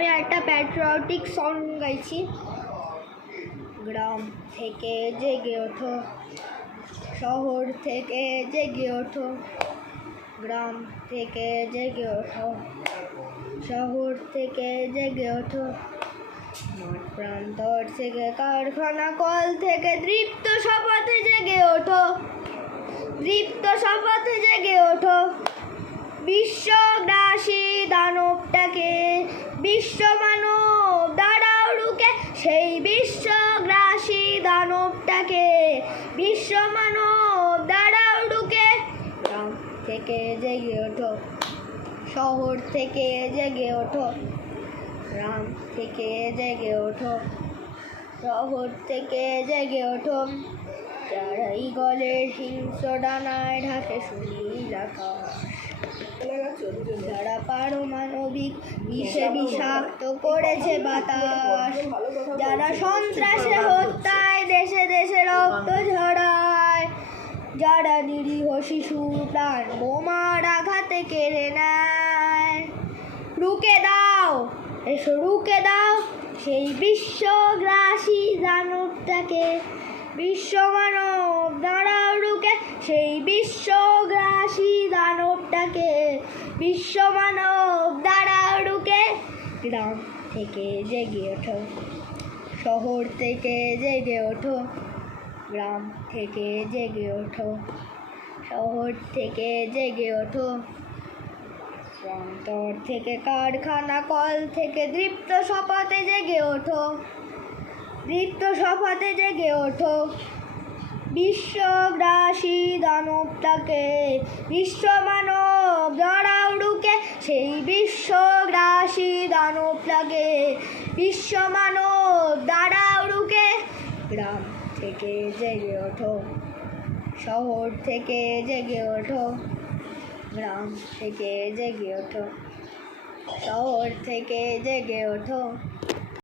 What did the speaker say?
আমি একটা patriotic song গাইছি। গ্রাম থেকে জেগে ওঠো, শহর থেকে জেগে ওঠো, গ্রাম থেকে জেগে ওঠো, শহর থেকে জেগে ওঠো, মাঠ প্রান্তর থেকে কারখানা কল থেকে দীপ্ত শপথে জেগে ওঠো, দীপ্ত শপথে জেগে ওঠো। বিশ্বগ্রাসী দানবটাকে বিশ্ব মানব দাঁড়াও রুকে, সেই বিশ্বগ্রাসী দানবটাকে বিশ্ব মানব দাঁড়াও রুকে। গ্রাম থেকে জেগে ওঠো, শহর থেকে জেগে ওঠো, গ্রাম থেকে জেগে ওঠো, শহর থেকে জেগে ওঠো। যারা ঈগলের হিংস্র ডানায় ঢাকে সুনীল আকাশ, যারা পারমাণবিক বিষে বিষাক্ত করেছে বাতাস, যারা সন্ত্রাসে হত্যায় দেশে দেশে রক্ত ঝরায়, যারা নিরীহ শিশুর প্রাণ বোমার আঘাতে কেড়ে নেয়। রুকে দাও, এসো রুকে দাও সেই বিশ্বগ্রাসী দানবটাকে, বিশ্ব মানব দাঁড়াও রুকে, সেই বিশ্বগ্রাসী দানবটাকে বিশ্ব মানব দাঁড়াও রুকে। গ্রাম থেকে জেগে ওঠো, শহর থেকে জেগে ওঠো, গ্রাম থেকে জেগে ওঠো, শহর থেকে জেগে ওঠো, প্রান্তর থেকে কারখানা কল থেকে দীপ্ত শপথে জেগে ওঠো, দীপ্ত শপথে জেগে ওঠো। বিশ্বগ্রাসী দানবটাকে বিশ্ব মানব দাঁড়াও রুকে, সেই বিশ্বগ্রাসী দানবটাকে বিশ্ব মানব দাঁড়াও রুকে। গ্রাম থেকে জেগে ওঠো, শহর থেকে জেগে ওঠো, গ্রাম থেকে জেগে ওঠো, শহর থেকে জেগে ওঠো।